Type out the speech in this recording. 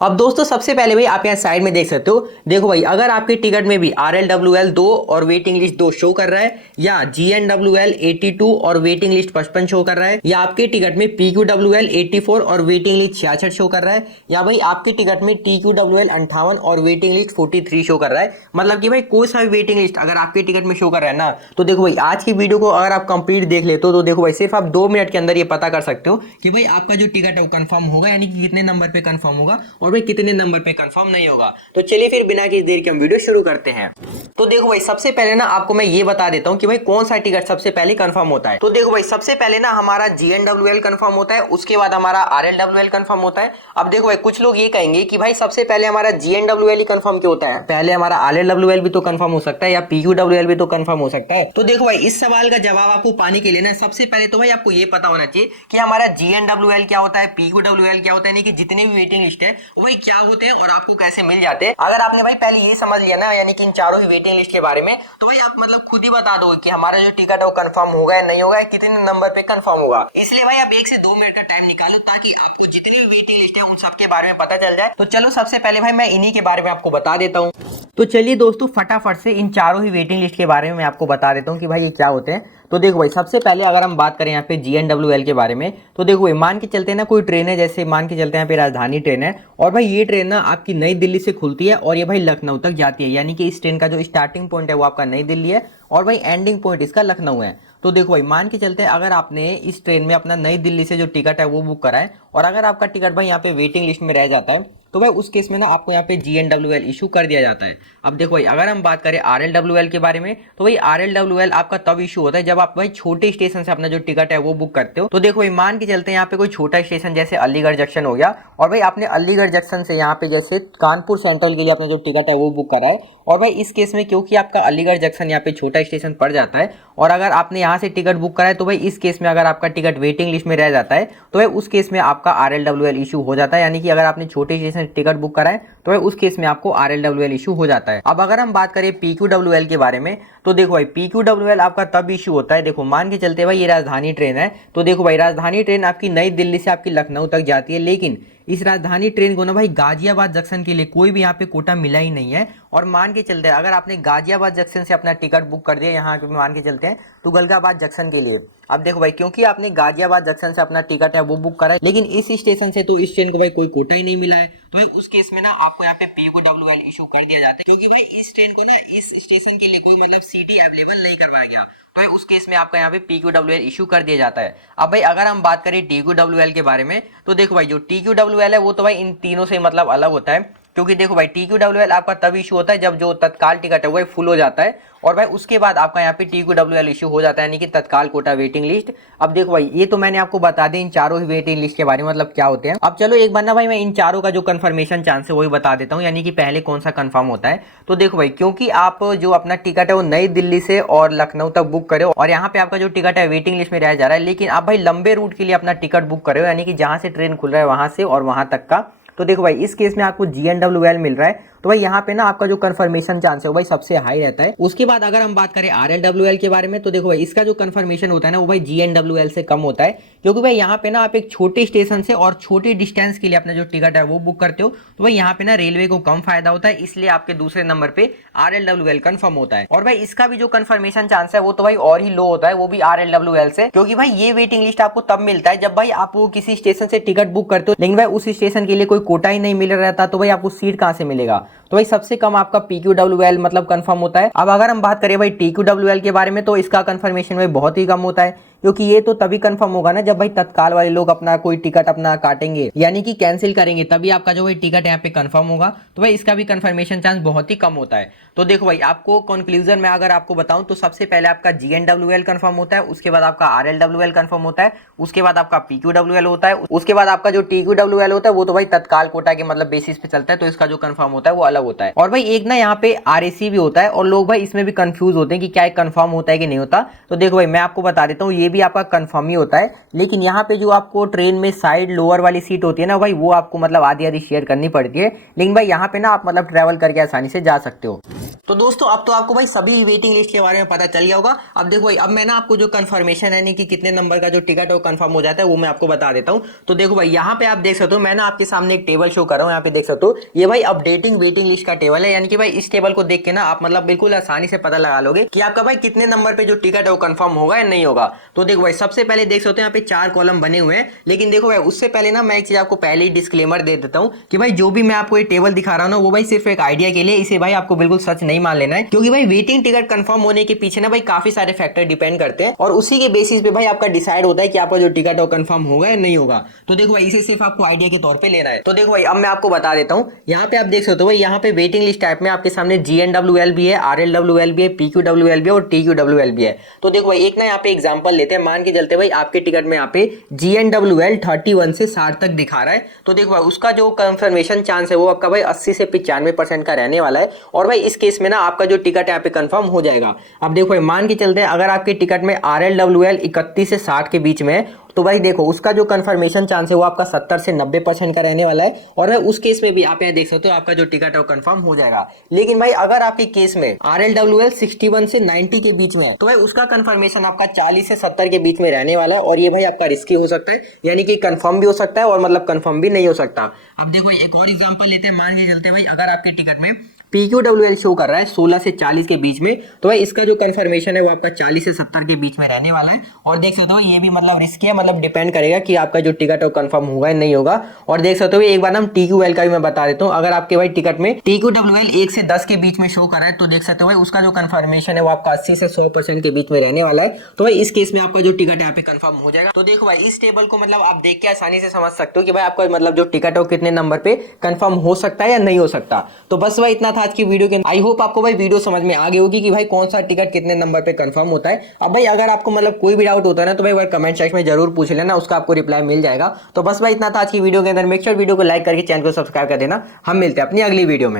अब दोस्तों सबसे पहले भाई आप यहाँ साइड में देख सकते हो। देखो भाई, अगर आपके टिकट में भी RLWL 2 और वेटिंग लिस्ट 2 शो कर रहा है, या GNWL 82 और वेटिंग लिस्ट 55 शो कर रहा है, या आपके टिकट में PQWL 84 और वेटिंग लिस्ट 66 शो कर रहा है, या भाई आपके टिकट में TQWL 58 और वेटिंग लिस्ट 43 शो कर रहा है, मतलब कि भाई कोई सा भी वेटिंग लिस्ट अगर आपके टिकट में शो कर रहा है ना, तो देखो भाई आज की वीडियो को अगर आप कंप्लीट देख लेते हो तो देखो भाई सिर्फ आप 2 मिनट के अंदर ये पता कर सकते हो कि भाई आपका जो टिकट है वो कंफर्म होगा, यानी कि कितने नंबर पे कंफर्म होगा और भाई कितने नंबर पे कंफर्म नहीं होगा। तो चलिए फिर बिना किसी देर के हम वीडियो शुरू करते हैं। तो देखो भाई सबसे पहले ना आपको मैं ये बता देता हूँ कि भाई कौन सा टिकट सबसे पहले कंफर्म होता है। तो देखो भाई सबसे पहले ना हमारा GNWL कंफर्म होता है, उसके बाद हमारा RLWL कंफर्म होता है। अब देखो भाई कुछ लोग ये कहेंगे कि भाई सबसे पहले हमारा GNWL ही कंफर्म क्यों होता है, पहले हमारा RLWL भी तो कंफर्म हो सकता है या PQWL भी तो कंफर्म हो सकता है। तो देखो भाई इस सवाल का जवाब आपको पाने के लिए ना सबसे पहले तो भाई आपको ये पता होना चाहिए कि हमारा GNWL क्या होता है, PQWL क्या होता है, यानी कि जितने भी वेटिंग लिस्ट है वो भाई क्या होते हैं और आपको कैसे मिल जाते हैं। अगर आपने भाई पहले ये समझ लिया ना, यानी कि इन चारों ही वेटिंग लिस्ट के बारे में, तो भाई आप मतलब खुद ही बता दो कि हमारा जो टिकट है वो कंफर्म होगा या नहीं होगा, कितने नंबर पे कंफर्म होगा। इसलिए भाई आप 1 से 2 मिनट का टाइम निकालो ताकि आपको जितनी भी वेटिंग लिस्ट है उन सबके बारे में पता चल जाए। तो चलो सबसे पहले भाई मैं इन्हीं के बारे में आपको बता देता हूँ। तो चलिए दोस्तों फटाफट से इन चारों ही वेटिंग लिस्ट के बारे में मैं आपको बता देता हूँ कि भाई ये क्या होते हैं। तो देखो भाई सबसे पहले अगर हम बात करें यहाँ पे GNWL के बारे में, तो देखो भाई मान के चलते हैं ना कोई ट्रेन है, जैसे मान के चलते हैं यहाँ पे राजधानी ट्रेन है, और भाई ये ट्रेन ना आपकी नई दिल्ली से खुलती है और ये भाई लखनऊ तक जाती है, यानी कि इस ट्रेन का जो स्टार्टिंग पॉइंट है वो आपका नई दिल्ली है और भाई एंडिंग पॉइंट इसका लखनऊ है। तो देखो भाई मान के चलते हैं अगर आपने इस ट्रेन में अपना नई दिल्ली से जो टिकट है वो बुक करा है और अगर आपका टिकट भाई यहाँ पे वेटिंग लिस्ट में रह जाता है, तो भाई उस केस में ना आपको यहाँ पे GNWL इशू कर दिया जाता है। अब देखो भाई अगर हम बात करें RLWL के बारे में, तो भाई RLWL आपका तब इशू होता है जब आप भाई छोटे स्टेशन से अपना जो टिकट है वो बुक करते हो। तो देखो भाई मान के चलते हैं यहाँ पे कोई छोटा स्टेशन जैसे अलीगढ़ जंक्शन हो गया, और भाई आपने अलीगढ़ जंक्शन से यहाँ पे जैसे कानपुर सेंट्रल के लिए अपना जो टिकट है वो बुक करा है, और भाई इस केस में क्योंकि आपका अलीगढ़ जंक्शन यहाँ पे छोटा स्टेशन पड़ जाता है और अगर आपने यहाँ से टिकट बुक करा है, तो भाई इस केस में अगर आपका टिकट वेटिंग लिस्ट में रह जाता है तो भाई उस केस में आपका RLWL इशू हो जाता है, यानी कि अगर आपने छोटे स्टेशन से टिकट बुक करा है तो भाई उस केस में आपको RLWL इशू हो जाता है। अब अगर हम बात करें PQWL के बारे में, तो देखो भाई PQWL आपका तब इशू होता है, देखो मान के चलते भाई ये राजधानी ट्रेन है, तो देखो भाई राजधानी ट्रेन आपकी नई दिल्ली से आपकी लखनऊ तक जाती है, लेकिन इस राजधानी ट्रेन को ना भाई गाजियाबाद जंक्शन के लिए कोई भी यहाँ पे कोटा मिला ही नहीं है। और मान के चलते हैं अगर आपने गाजियाबाद जंक्शन से अपना टिकट बुक कर दिया यहाँ पे मान के चलते हैं तुगलकाबाद जंक्शन के लिए, अब देखो भाई क्योंकि आपने गाजियाबाद जंक्शन से अपना टिकट है वो बुक करा है, लेकिन इस स्टेशन से तो इस ट्रेन को भाई कोई कोटा ही नहीं मिला है, तो भाई उस केस में ना आपको यहाँ पे PQWL इशू कर दिया जाता है, क्योंकि भाई इस ट्रेन को ना इस स्टेशन के लिए कोई मतलब सीटी अवेलेबल नहीं करवाया गया, तो भाई उस केस में आपका यहाँ पे PQWL इशू कर दिया जाता है। अब भाई अगर हम बात करें TQWL के बारे में, तो देखो भाई जो TQWL है वो तो भाई इन तीनों से मतलब अलग होता है, क्योंकि देखो भाई TQWL आपका तब इशू होता है जब जो तत्काल टिकट है वो फुल हो जाता है, और भाई उसके बाद आपका यहाँ पे TQWL इशू हो जाता है, यानी कि तत्काल कोटा वेटिंग लिस्ट। अब देखो भाई ये तो मैंने आपको बता दें इन चारों ही वेटिंग लिस्ट के बारे में मतलब क्या होते हैं। अब चलो एक बार ना भाई मैं इन चारों का जो कंफर्मेशन चांस है वही बता देता हूँ, यानी कि पहले कौन सा कंफर्म होता है। तो देखो भाई क्योंकि आप जो अपना टिकट है वो नई दिल्ली से और लखनऊ तक बुक करे और यहाँ पे आपका जो टिकट है वेटिंग लिस्ट में रह जा रहा है, लेकिन आप भाई लंबे रूट के लिए अपना टिकट बुक करे हो, यानी कि जहाँ से ट्रेन खुल रहा है वहां से और वहां तक का, तो देखो भाई इस केस में आपको GNWL मिल रहा है, तो भाई यहाँ पे ना आपका जो कंफर्मेशन चांस है वो भाई सबसे हाई रहता है। उसके बाद अगर हम बात करें RLWL के बारे में, तो देखो भाई इसका जो कंफर्मेशन होता है ना वो भाई GNWL से कम होता है, क्योंकि भाई यहाँ पे ना आप एक छोटे स्टेशन से और छोटे डिस्टेंस के लिए अपना जो टिकट है वो बुक करते हो, तो भाई यहाँ पे ना रेलवे को कम फायदा होता है, इसलिए आपके दूसरे नंबर पे RLWL कंफर्म होता है। और भाई इसका भी जो कंफर्मेशन चांस है वो तो भाई और ही लो होता है, वो भी RLWL से, क्योंकि भाई ये वेटिंग लिस्ट आपको तब मिलता है जब भाई आप वो किसी स्टेशन से टिकट बुक करते हो, लेकिन भाई उस स्टेशन के लिए कोई कोटा ही नहीं मिल रहा था, तो भाई आपको सीट कहाँ से मिलेगा, तो भाई सबसे कम आपका PQWL मतलब कंफर्म होता है। अब अगर हम बात करें भाई TQWL के बारे में, तो इसका कंफर्मेशन भाई बहुत ही कम होता है, क्योंकि ये तो तभी कंफर्म होगा ना जब भाई तत्काल वाले लोग अपना कोई टिकट अपना काटेंगे, यानी कि कैंसिल करेंगे, तभी आपका जो भाई टिकट यहाँ पे कंफर्म होगा, तो भाई इसका भी कंफर्मेशन चांस बहुत ही कम होता है। तो देखो भाई आपको कंक्लूजन में अगर आपको बताऊं तो सबसे पहले आपका GNWL कंफर्म होता है, उसके बाद आपका RLWL कंफर्म होता है, उसके बाद आपका PQWL होता है, उसके बाद आपका जो TQWL होता है वो तो भाई तत्काल कोटा के मतलब बेसिस पे चलता है, तो इसका जो कंफर्म होता है वो अलग होता है। और भाई एक ना यहाँ पे RAC भी होता है, और लोग भाई इसमें भी कंफ्यूज होते हैं कि क्या कंफर्म होता है कि नहीं होता। तो देखो भाई मैं आपको बता देता हूँ, ये भी आपका कंफर्म ही होता है, लेकिन यहाँ पे जो आपको ट्रेन में साइड लोअर वाली सीट होती है ना भाई, वो आपको मतलब आधी आधी शेयर करनी पड़ती है, लेकिन भाई यहाँ पे ना आप मतलब ट्रैवल करके आसानी से जा सकते हो। तो दोस्तों अब तो आपको भाई सभी वेटिंग लिस्ट के बारे में पता चल गया होगा। अब देखो भाई, अब मैं ना आपको जो कंफर्मेशन है नहीं कि कितने नंबर का जो टिकट है वो कंफर्म हो जाता है वो मैं आपको बता देता हूँ। तो देखो भाई, यहाँ पे आप देख सकते हो, मैं ना आपके सामने एक टेबल शो कर रहा हूँ। यहाँ पे देख सकते हो, ये भाई अपडेटिंग वेटिंग लिस्ट का टेबल है। यानी कि भाई इस टेबल को देख के ना आप मतलब बिल्कुल आसानी से पता लगा लोगे कि आपका भाई कितने नंबर पे जो टिकट है वो कंफर्म होगा या नहीं होगा। तो देखो भाई, सबसे पहले देख सकते हो यहाँ पे 4 कॉलम बने हुए हैं। लेकिन देखो भाई, उससे पहले ना मैं एक चीज आपको पहले ही डिस्क्लेमर दे देता हूँ कि भाई जो भी मैं आपको ये टेबल दिखा रहा हूँ ना, वो भाई सिर्फ एक आइडिया के लिए, इसे भाई आपको बिल्कुल सच नहीं मान लेना है। क्योंकि भाई वेटिंग टिकट कंफर्म होने के पीछे ना भाई काफी सारे फैक्टर डिपेंड करते हैं और उसी के बेसिस पे भाई आपका डिसाइड होता है कि आपका जो टिकट है वो कंफर्म होगा या नहीं होगा। तो देखो भाई, इसे सिर्फ आपको आइडिया के तौर पे लेना है। तो देखो भाई, अब मैं आपको बता देता हूँ। यहाँ पे आप देख सकते हो भाई, यहाँ पे वेटिंग लिस्ट टाइप में आपके सामने GNWL भी है, RLWL भी है, PQWL भी है और TQWL भी है। तो देखो भाई, एक ना यहाँ पे एग्जांपल लेते हैं। मान के चलते भाई आपके टिकट में यहाँ पे GNWL 31 से 60 तक दिखा रहा है। तो देखो भाई, उसका जो कंफर्मेशन चांस है वो आपका भाई 80 से 95% का रहने वाला है। और भाई इस केस में ना आपका जो टिकट है यहाँ पे कंफर्म हो जाएगा। अब देखो भाई, मान के चलते हैं अगर आपके टिकट में RLWL 31 से 60 के बीच में है, तो भाई देखो उसका जो कंफर्मेशन चांस है वो आपका 70 से 90% का रहने वाला है। और भाई उस केस में भी आप यहाँ देख सकते हो आपका जो टिकट है वो कंफर्म हो जाएगा। लेकिन भाई अगर आपके केस में RLWL 61 से 90 के बीच में है, तो भाई उसका कंफर्मेशन आपका 40 से 70 के बीच में रहने वाला है। और ये भाई आपका रिस्की हो सकता है, यानी कि कंफर्म भी हो सकता है और मतलब कंफर्म भी नहीं हो सकता। अब देखो एक और एग्जांपल लेते हैं। मान के चलते हैं भाई, अगर आपके टिकट में PQWL शो कर रहा है 16 से 40 के बीच में, तो भाई इसका जो कंफर्मेशन है वो आपका 40 से 70 के बीच में रहने वाला है। और देख सकते हो ये भी मतलब रिस्क है, मतलब डिपेंड करेगा कि आपका जो टिकट है वो कंफर्म होगा या नहीं होगा। और देख सकते हो एक बार हम TQL का भी मैं बता देता हूँ। अगर आपके भाई टिकट में TQWL 1 से 10 के बीच में शो कर रहा है, तो देख सकते हो भाई उसका जो कंफर्मेशन है वो आपका 80 से 100% के बीच में रहने वाला है। तो भाई इस केस में आपका जो टिकट है यहाँ पे कंफर्म हो जाएगा। तो देखो भाई, इस टेबल को मतलब आप देख के आसानी से समझ सकते हो कि भाई आपका मतलब जो टिकट है वो कितने नंबर पे कंफर्म हो सकता है या नहीं हो सकता। तो बस भाई इतना था आज की वीडियो के। आई होप आपको भाई वीडियो समझ में आ गई होगी कि भाई कौन सा टिकट कितने नंबर पे कंफर्म होता है। अब भाई अगर आपको मतलब कोई भी डाउट होता है ना, तो भाई कमेंट सेक्शन में जरूर पूछ लेना, उसका आपको रिप्लाई मिल जाएगा। तो बस भाई इतना था आज की वीडियो के अंदर। मेक श्योर वीडियो को लाइक करके चैनल को सब्सक्राइब कर देना। हम मिलते हैं अपनी अगली वीडियो में।